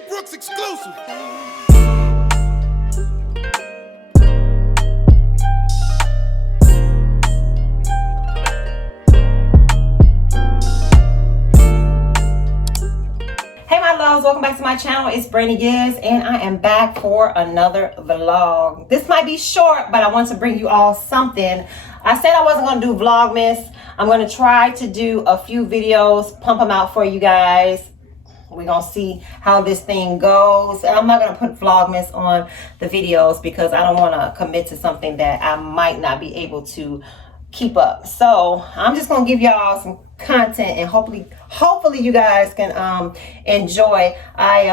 Brooks exclusive. Hey my loves, welcome back to my channel. It's Brandy Gibbs and I am back for another vlog. This might be short, but I want to bring you all something. I said I wasn't going to do Vlogmas. I'm going to try to do a few videos, pump them out for you guys. We're going to see how this thing goes. And I'm not going to put Vlogmas on the videos because I don't want to commit to something that I might not be able to keep up. So I'm just going to give y'all some content and hopefully you guys can enjoy. I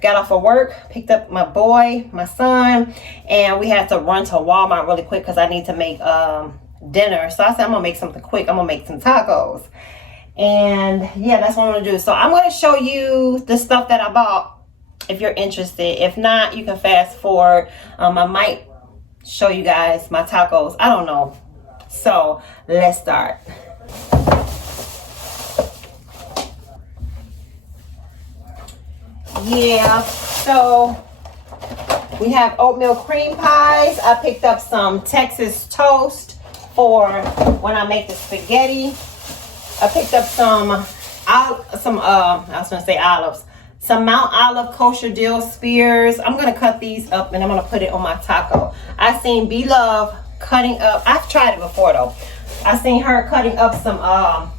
got off of work, picked up my boy, my son, and we had to run to Walmart really quick because I need to make dinner. So I said I'm gonna make something quick. I'm gonna make some tacos, and yeah, that's what I'm gonna do. So I'm gonna show you the stuff that I bought if you're interested. If not, you can fast forward. I might show you guys my tacos, I don't know. So let's start. Yeah, so we have oatmeal cream pies. I picked up some Texas toast for when I make the spaghetti. I picked up some Mount Olive kosher dill spears. I'm gonna cut these up and I'm gonna put it on my taco. I seen B-Love cutting up. I've tried it before though. I seen her cutting up some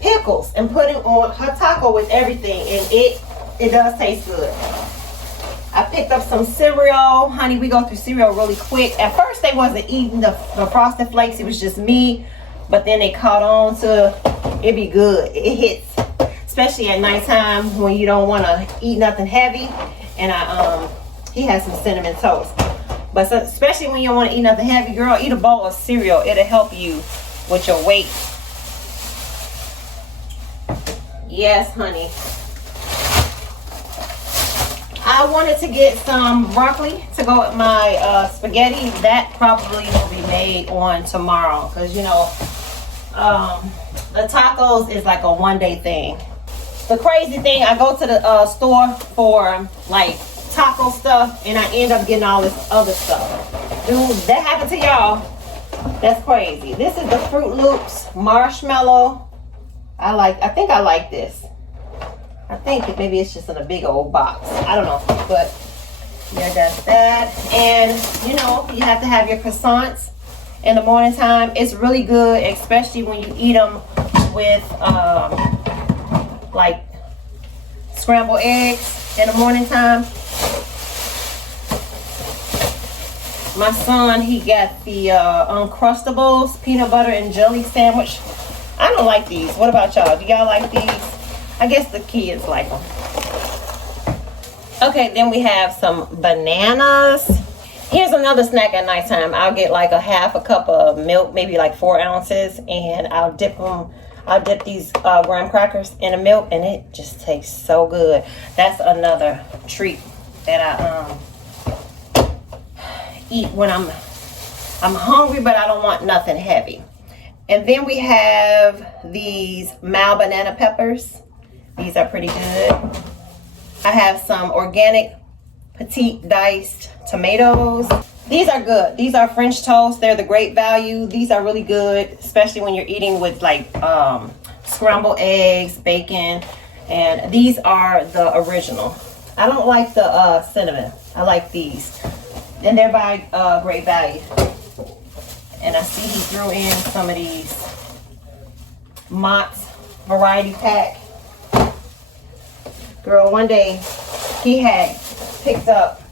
pickles and putting on her taco with everything, and it does taste good. I picked up some cereal. Honey, we go through cereal really quick. At first they wasn't eating the Frosted Flakes, it was just me, but then they caught on to it. Be good, it hits, especially at nighttime when you don't want to eat nothing heavy. And he has some cinnamon toast, but especially when you don't want to eat nothing heavy, girl, eat a bowl of cereal. It'll help you with your weight. Yes, honey. I wanted to get some broccoli to go with my spaghetti. That probably will be made on tomorrow because, you know, the tacos is like a one-day thing. The crazy thing, I go to the store for like taco stuff and I end up getting all this other stuff. Dude, that happened to y'all? That's crazy. This is the Fruit Loops marshmallow. I think I like this. I think maybe it's just in a big old box. I don't know, but yeah, that's that. And you know, you have to have your croissants in the morning time. It's really good, especially when you eat them with like scrambled eggs in the morning time. My son, he got the Uncrustables peanut butter and jelly sandwich. I don't like these. What about y'all? Do y'all like these? I guess the kids like them. Okay, then we have some bananas. Here's another snack at nighttime. I'll get like a half a cup of milk, maybe like 4 ounces, and I'll dip these graham crackers in the milk, and it just tastes so good. That's another treat that I eat when I'm hungry, but I don't want nothing heavy. And then we have these mild banana peppers. These are pretty good. I have some organic petite diced tomatoes. These are good. These are French toast. They're the great value. These are really good, especially when you're eating with like scrambled eggs, bacon. And these are the original. I don't like the cinnamon. I like these. And they're by great value. And I see he threw in some of these Mott's variety pack. Girl, one day he had picked up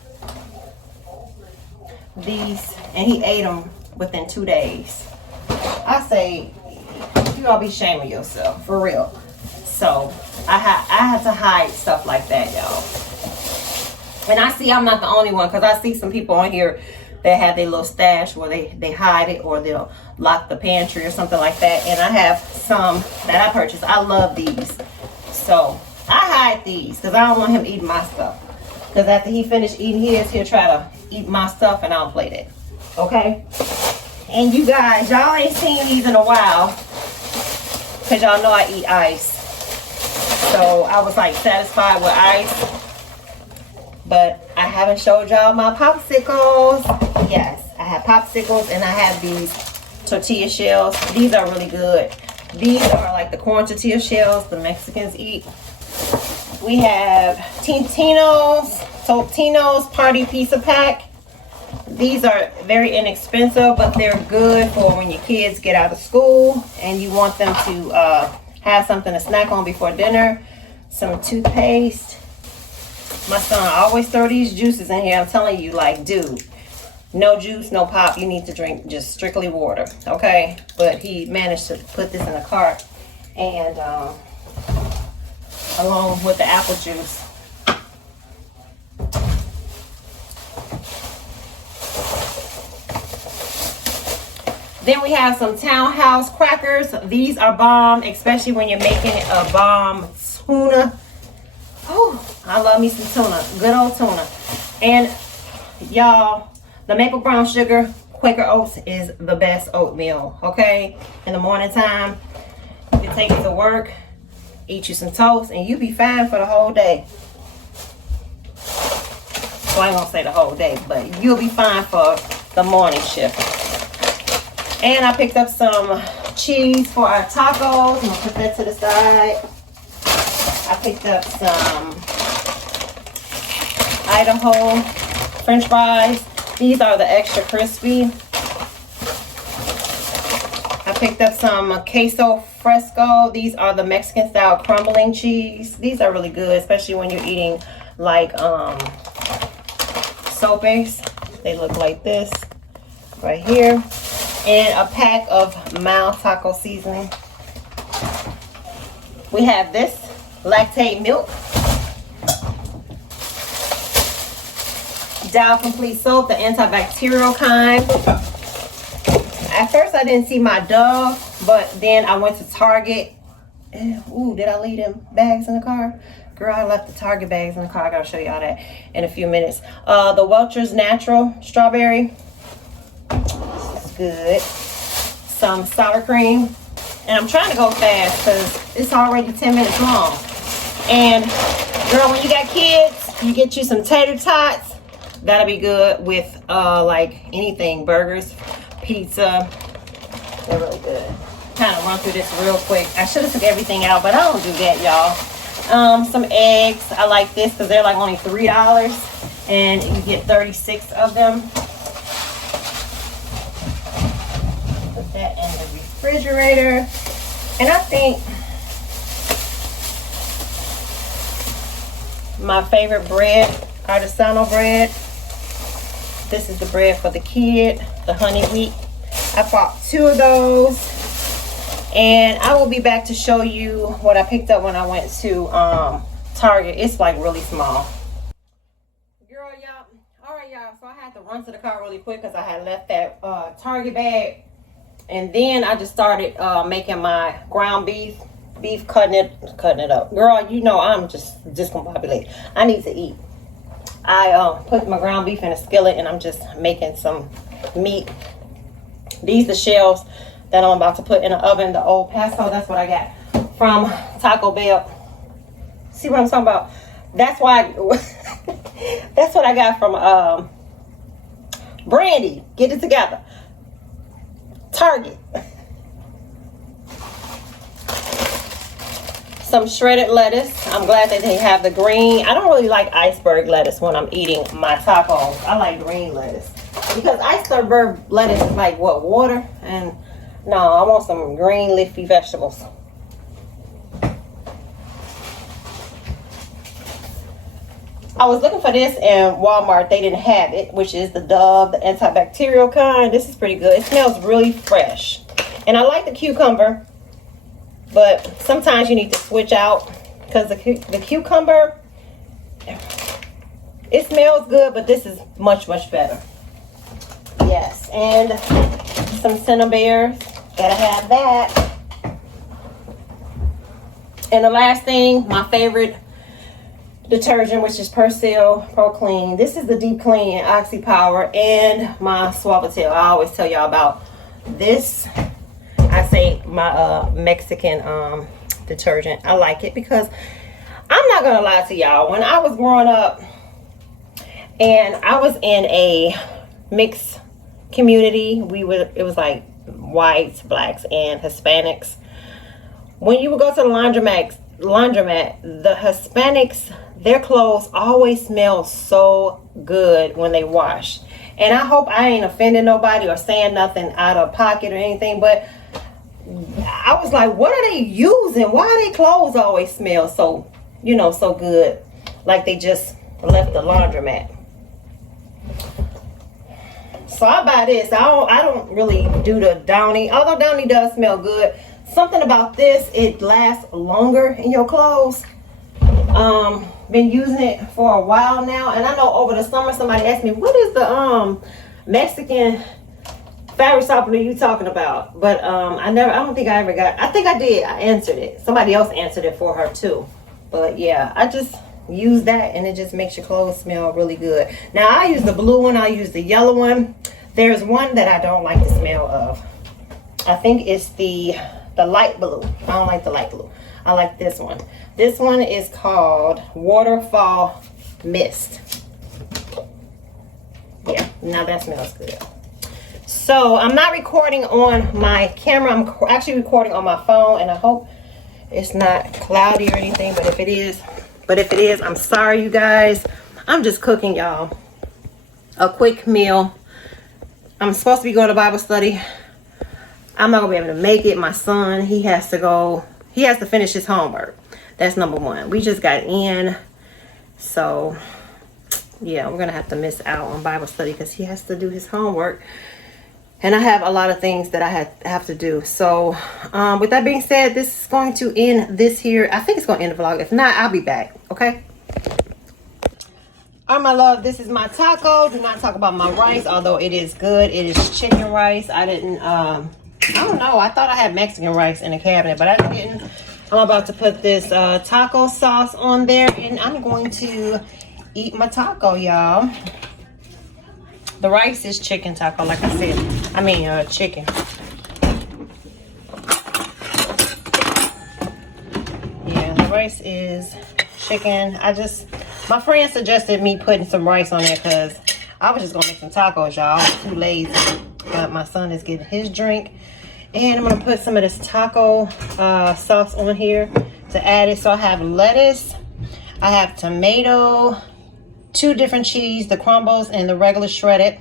these and he ate them within 2 days. I say, you all be shaming yourself, for real. So I had to hide stuff like that, y'all. And I see I'm not the only one, because I see some people on here that have their little stash where they hide it, or they'll lock the pantry or something like that. And I have some that I purchased. I love these. So I hide these because I don't want him eating my stuff. Because after he finished eating his, he'll try to eat my stuff and I don't play that. Okay? And you guys, y'all ain't seen these in a while because y'all know I eat ice. So I was like satisfied with ice. But I haven't showed y'all my popsicles. Yes, I have popsicles and I have these tortilla shells. These are really good. These are like the corn tortilla shells the Mexicans eat. We have Totino's Party Pizza Pack. These are very inexpensive, but they're good for when your kids get out of school and you want them to have something to snack on before dinner. Some toothpaste. My son always throw these juices in here. I'm telling you, like, dude, no juice, no pop. You need to drink just strictly water, okay? But he managed to put this in the cart, and along with the apple juice. Then we have some Townhouse crackers. These are bomb, especially when you're making a bomb tuna. Oh, I love me some tuna. Good old tuna. And y'all, the maple brown sugar Quaker Oats is the best oatmeal, okay? In the morning time, you can take it to work, eat you some toast, and you be fine for the whole day. Well, I ain't gonna say the whole day, but you'll be fine for the morning shift. And I picked up some cheese for our tacos. I'm gonna put that to the side. I picked up some Idaho French fries. These are the extra crispy. I picked up some queso fresco. These are the Mexican style crumbling cheese. These are really good, especially when you're eating like sopes. They look like this right here. And a pack of mild taco seasoning. We have this lactate milk, Dow Complete soap, the antibacterial kind. At first I didn't see my Dove, but then I went to Target. Ooh, did I leave them bags in the car? Girl, I left the Target bags in the car. I gotta show y'all that in a few minutes. The Welch's Natural Strawberry. This is good. Some sour cream. And I'm trying to go fast because it's already 10 minutes long. And girl, when you got kids, you get you some tater tots. That'll be good with like anything, burgers, pizza. They're really good. Kind of run through this real quick. I should have took everything out, but I don't do that, y'all. Some eggs. I like this because they're like only $3 and you get 36 of them. Put that in the refrigerator. And I think my favorite bread, artisanal bread. This is the bread for the kid, the honey wheat. I bought 2 of those. And I will be back to show you what I picked up when I went to Target. It's like really small. Girl, y'all. All right, y'all. So I had to run to the car really quick because I had left that Target bag. And then I just started making my ground beef, cutting it up. Girl, you know I'm just discombobulated. I need to eat. I put my ground beef in a skillet and I'm just making some meat. These the shells that I'm about to put in the oven, the old pesto. That's what I got from Taco Bell. See what I'm talking about? That's why that's what I got from Brandy. Get it together. Target. Some shredded lettuce. I'm glad that they have the green. I don't really like iceberg lettuce when I'm eating my tacos. I like green lettuce. Because iceberg lettuce is like what, water? And no, I want some green leafy vegetables. I was looking for this in Walmart. They didn't have it, which is the Dove, the antibacterial kind. This is pretty good. It smells really fresh. And I like the cucumber, but sometimes you need to switch out because the cucumber, it smells good, but this is much, much better. Yes, and some Cinnabears. Gotta have that. And the last thing, my favorite detergent, which is Persil Pro Clean. This is the Deep Clean and Oxy Power and my Suavitel. I always tell y'all about this. I say my Mexican detergent. I like it because I'm not gonna lie to y'all. When I was growing up and I was in a mixed community, it was like whites, blacks, and Hispanics. When you would go to the laundromat, the Hispanics, their clothes always smell so good when they wash. And I hope I ain't offending nobody or saying nothing out of pocket or anything, but I was like, what are they using? Why do their clothes always smell so, you know, so good? Like they just left the laundromat. So I buy this. I don't really do the Downy, although Downy does smell good. Something about this, it lasts longer in your clothes. Been using it for a while now, and I know over the summer somebody asked me, what is the Mexican fabric softener you talking about? But I don't think I ever got. I think I did. I answered it. Somebody else answered it for her too. But yeah, I just use that, and it just makes your clothes smell really good. Now I use the blue one. I use the yellow one. There's one that I don't like the smell of. I think it's the light blue. I don't like the light blue. I like this one. This one is called Waterfall Mist. Yeah, now that smells good. So I'm not recording on my camera. I'm actually recording on my phone, and I hope it's not cloudy or anything. But if it is, I'm sorry, you guys. I'm just cooking y'all a quick meal. I'm supposed to be going to Bible study. I'm not gonna be able to make it. My son, he has to finish his homework. That's number one. We just got in, so yeah, we're gonna have to miss out on Bible study because he has to do his homework, and I have a lot of things that I have to do. So with that being said, this is going to end this here. I think it's gonna end the vlog. If not, I'll be back. Okay. All right, my love, this is my taco. Do not talk about my rice, although it is good. It is chicken rice. I don't know. I thought I had Mexican rice in the cabinet, but I didn't. I'm about to put this taco sauce on there, and I'm going to eat my taco, y'all. The rice is chicken taco, like I said. I mean, chicken. Yeah, the rice is chicken. My friend suggested me putting some rice on there because I was just going to make some tacos, y'all. I was too lazy. But my son is getting his drink. And I'm going to put some of this taco sauce on here to add it. So I have lettuce. I have tomato. 2 different cheese. The crumbles and the regular shredded.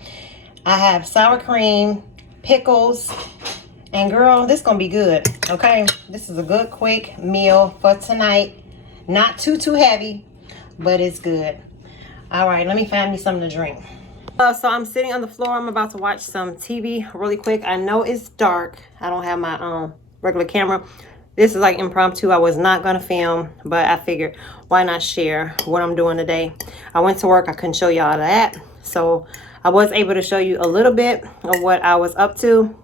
I have sour cream. Pickles. And girl, this is going to be good. Okay? This is a good quick meal for tonight. Not too heavy. But it's good. Alright, let me find me something to drink. So I'm sitting on the floor. I'm about to watch some TV really quick. I know it's dark. I don't have my regular camera. This is like impromptu. I was not going to film, but I figured why not share what I'm doing today. I went to work. I couldn't show y'all that. So I was able to show you a little bit of what I was up to.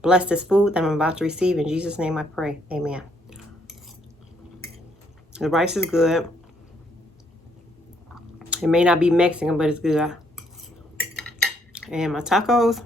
Bless this food that I'm about to receive. In Jesus' name I pray. Amen. The rice is good. It may not be Mexican, but it's good. And my tacos.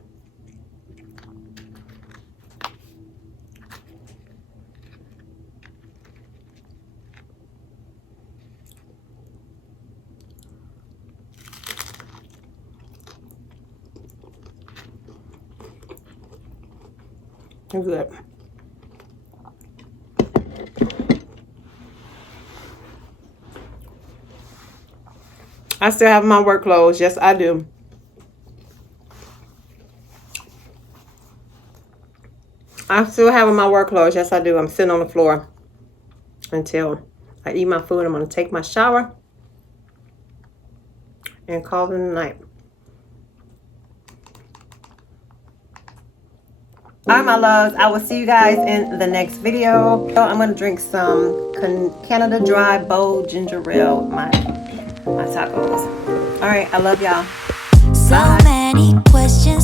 They're good. I still have my work clothes. Yes, I do. I still have my work clothes. Yes, I do. I'm sitting on the floor until I eat my food. I'm going to take my shower and call it a night. All right, my loves. I will see you guys in the next video. I'm going to drink some Canada Dry Bold Ginger Ale, my tacos. All right, I love y'all. So many questions.